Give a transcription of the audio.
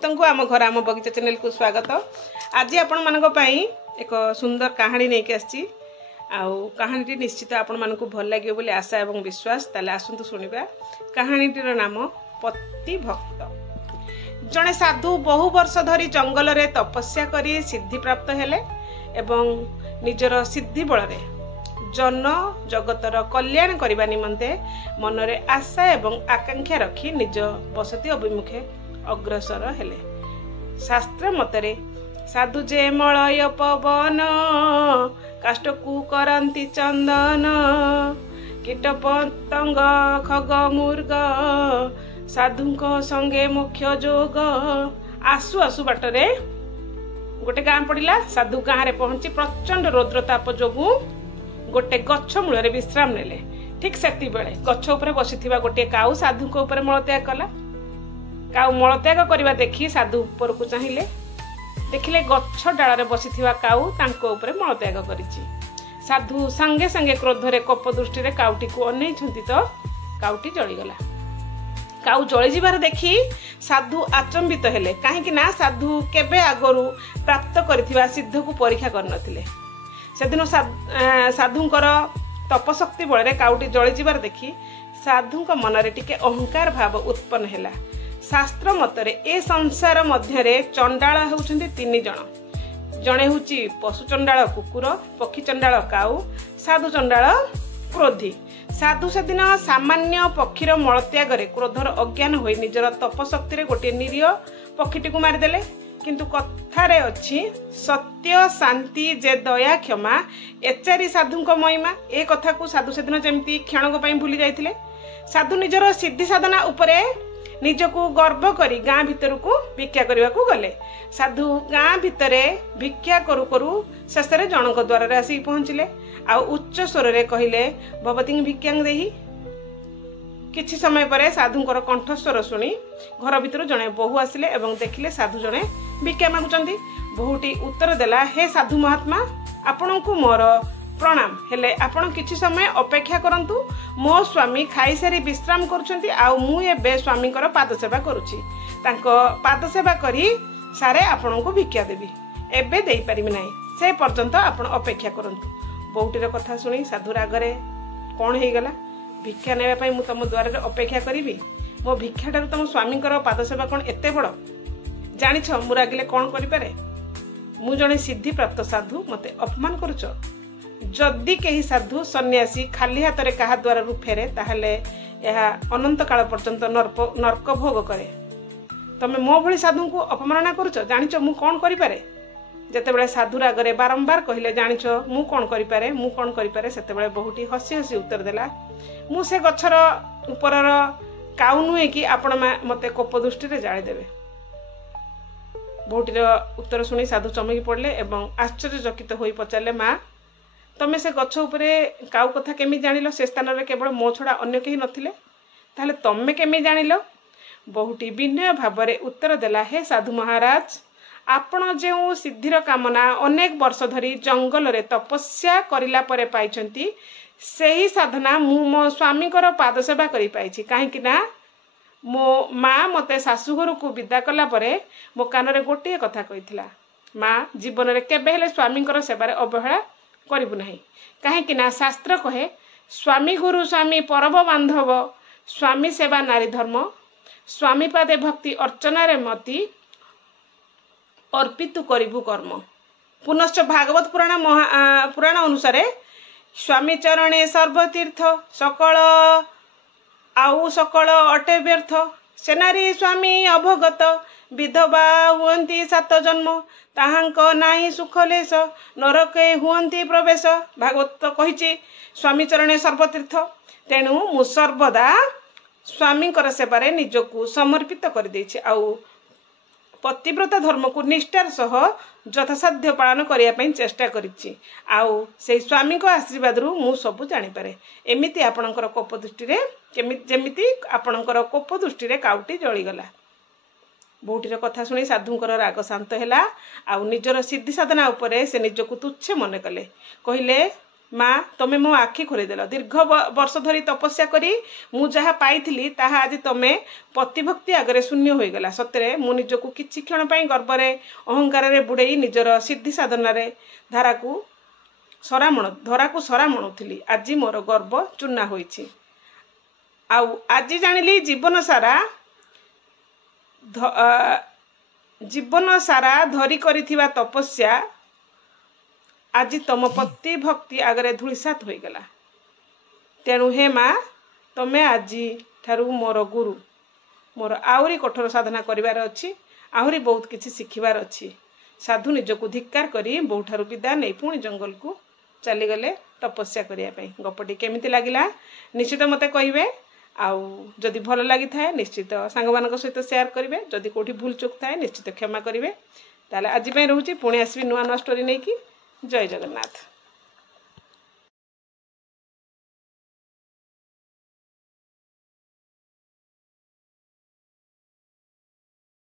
समस्त को आम घर आम बगीचा चैनल को स्वागत। आज आपण मानक पई एक सुंदर कहानी लेके आछि। आउ कहानी निश्चित आपण मानक भल लागियो बोली आशा एवं विश्वास। ताले आसंतु सुनिबा। कहानीटीर नाम पति भक्त। जड़े साधु बहु वर्ष धरी जंगल रे तपस्या करी सिद्धि प्राप्त हेले एवं निजर सिद्धि बल रे जन जगतर कल्याण करने निमंते मनरे आशा एवं आकांक्षा रखी निज बसती अभिमुखे अग्रसर हेले। शास्त्र मतरे साधु जे मलय पवन काष्ठकू करंती चंदन कीट पतंग खग मुर्ग साधुंक संगे मुख्य जोग। आसु आसु बाटरे गोटे गाँ पड़िला। साधु गाँ रे पहुंची प्रचंड रौद्रताप जोगु गोटे गच्छ मूल विश्राम नेले। ठीक सेति बेले गच्छ उपरे बसिथिबा गोटे काऊ साधु को ऊपर मलत्याग कला। काऊ मलत्याग करबा देखि साधु ऊपर को चाहिले। देखिले गच्छ डाल रे बसिथिबा काऊ तांको ऊपर मलत्याग करिछि। साधु संगे संगे क्रोध रे कोप दृष्टि रे काऊटी को अनै छंती तो काऊटी जळी गला। काऊ जळी जिबार देखि साधु आचंबित हेले। काहे कि ना साधु केबे आगरु प्राप्त करथिबा सिद्ध को परीक्षा करनथिले। सेदिन साधुंकर तपशक्ति बल काउटी जली जीवार देखि साधुंक मनरे टिके अहंकार भाव उत्पन्न हेला। शास्त्र मतरे ए संसार मध्यरे चंडाल हेउछन्ति तीन जण। जणे हुची पशु चंडाल कुकुर, पक्षी चंडाल काऊ, साधु चंडाल क्रोधी। साधु सेदिन सामान्य पक्षीर मलत्याग रे क्रोधर अज्ञान होई निजर तपशक्ति रे गोटे निरीह पक्षीटी को मारिदेले। किंतु कथारे अच्छी सत्य शांति जे दया क्षमा एचारी साधुंक महिमा। ए कथा को साधु सेदिन जेमती क्षणक पई भूली जाइथिले। साधु निजर सिद्धि साधना उपरे निजको गर्व करी गाँ भितर को भिक्षा करबा को गले। साधु गाँ भितरे भिक्षा करू करू शेषरे जनक द्वार रे आसी पहुंचिले। आ उच्च स्वर रे कहिले भवती भिक्षां देहि। किछि समय परे साधुंकर कंठस्वर सुनी घर भितर जणे बहु आसिले एवं देखिले साधु जणे भिक्षा मागुचंती। बहुटी उत्तर देला, हे साधु महात्मा, आपनकु मोर प्रणाम। हेले आपण किछि समय अपेक्षा करंतु। मो स्वामी खाई सारी विश्राम करूछंती। आ मु एबे स्वामीकर पाद सेवा करूछि। तांको पाद सेवा करी सारे आपनकु भिक्षा देबी। एबे देई परिबि नाही। से पर्यंत आपण अपेक्षा करंतु। बहुटीर कथा सुनी साधु रागरे कोन हेई गला। भिक्षा नेबा पई मु तम द्वार रे अपेक्षा करिवि। मो भिक्षा ठार तम स्वामीकर पाद सेवा कोन एते बड़। जानिछ मु रागिले कोन करि पारे। मु जणे सिद्धि प्राप्त साधु मते अपमान करूछ। जदि केही साधु सन्यासी खाली हाथ रे कहा द्वार रु फेरे ताहले यह अनंत काल पर्यंत नरक भोग करे। तमे मो भली साधु को अपमानना करूछ। जानिछ मु कोन करि पारे। जेतेबेले साधु रागरे बारंबार कहिले जानिछ मु कोन करि पारे, मु कोन करि पारे, सेतेबेले बहुटी हसी हसी उत्तर देला, मु से गछर उपरर काउ नुहे कि आपण मते कोप दृष्टि रे जाळे देबे। बहुटीर उत्तर सुनी साधु चमकी पड़ले एवं आश्चर्यचकित होई पचारले, मां तमे से गछ उपरे काउ कथा केमी जानिलो। से स्थान रे केवल मो छडा अन्य केही नथिले, ताले तमे केमी जानिलो। बहुटी विनय भावरे उत्तर देला, हे साधु महाराज, आपण जेउ सिद्धिर कामना अनेक वर्ष धरी जंगल रे तपस्या करिला परे पाइछंती, सेही साधना मु मो स्वामीकर पाद सेवा करि पाइछि। काहे कि ना मो माँ मते शाशुघर को विदा कला परे मो कानरे गोटे कथा कहिथिला, माँ जीवन रे केबे हेले स्वामीकर सेवारे अवहेला करिबु नाही। काहे कि ना शास्त्र कहे, स्वामी गुरु स्वामी परब बांधव, स्वामी सेवा नारी धर्म, स्वामी पादे भक्ति अर्चना रे मति अर्पित करिबु कर्म। पुनश्च भागवत पुराण अनुसारे स्वामी चरणे सर्वतीर्थ सकल आउ सकल अटे व्यर्थ। से नारी स्वामी अभगत विधवा हुअंती 7 जन्म, ताहांक नाही सुख लेश नरके हुअंती प्रवेश। भागवत कहिछि स्वामी चरणे सर्वतीर्थ। तेणु मु सर्वदा स्वामीकर सेवारे निजको समर्पित कर देछि। आउ पतिव्रता धर्म को निष्ठार सह यथासाध्य पालन करिया पई चेष्टा करिछि। आउ से स्वामी को आशीर्वाद रु मु सब जानि पारे। एमिति आपणकर कोप दृष्टि रे जेमिति आपणकर कोप दृष्टि रे काउटी जळी गला। बहुटीर कथा सुनी साधुंकर राग शांत हैला। आउ निजर सिद्धि साधना उपरे से निजको तुच्छ मन कले। कहिले, माँ तमे मो आखि खोलीदेल दीर्घ वर्ष धरी तपस्या करी मु जहा पाइथिली ताहा आज तमे पतिभक्ति आगरे शून्य हो गला सतरे मु निजको किछि क्षण पई गर्व रे अहंकार रे बुड़ेई निजर सिद्धि साधना रे धराकू सरा मणुथिली आज मोर गर्व चूना होइछि आउ आज जानिली जीवन सारा धरी करिथिबा तपस्या आज तम पति भक्ति आगरे धूलिसात हो गला तेणु हे माँ तमे आज ठारू मोर गुरु मोर आहुरी कठोर साधना करिवार अछि आहुरी बहुत किछि शिखिबार अछि साधु निजको धिक्कार करी बहुठारू विदा नहीं पुणी जंगल को चली गले तपस्या करिया पई गपटी केमिति लागिला निश्चित मते कहिबे आउ जदि भल लगी थाए निश्चित सांगमानक सहित शेयर करिवे जदि कोठी भूल चूक थाए निश्चित क्षमा करिवे ताले आज पई रहूची पुणी आसबी नुआ नुआ स्टोरी नहीं की जय जगन्नाथ।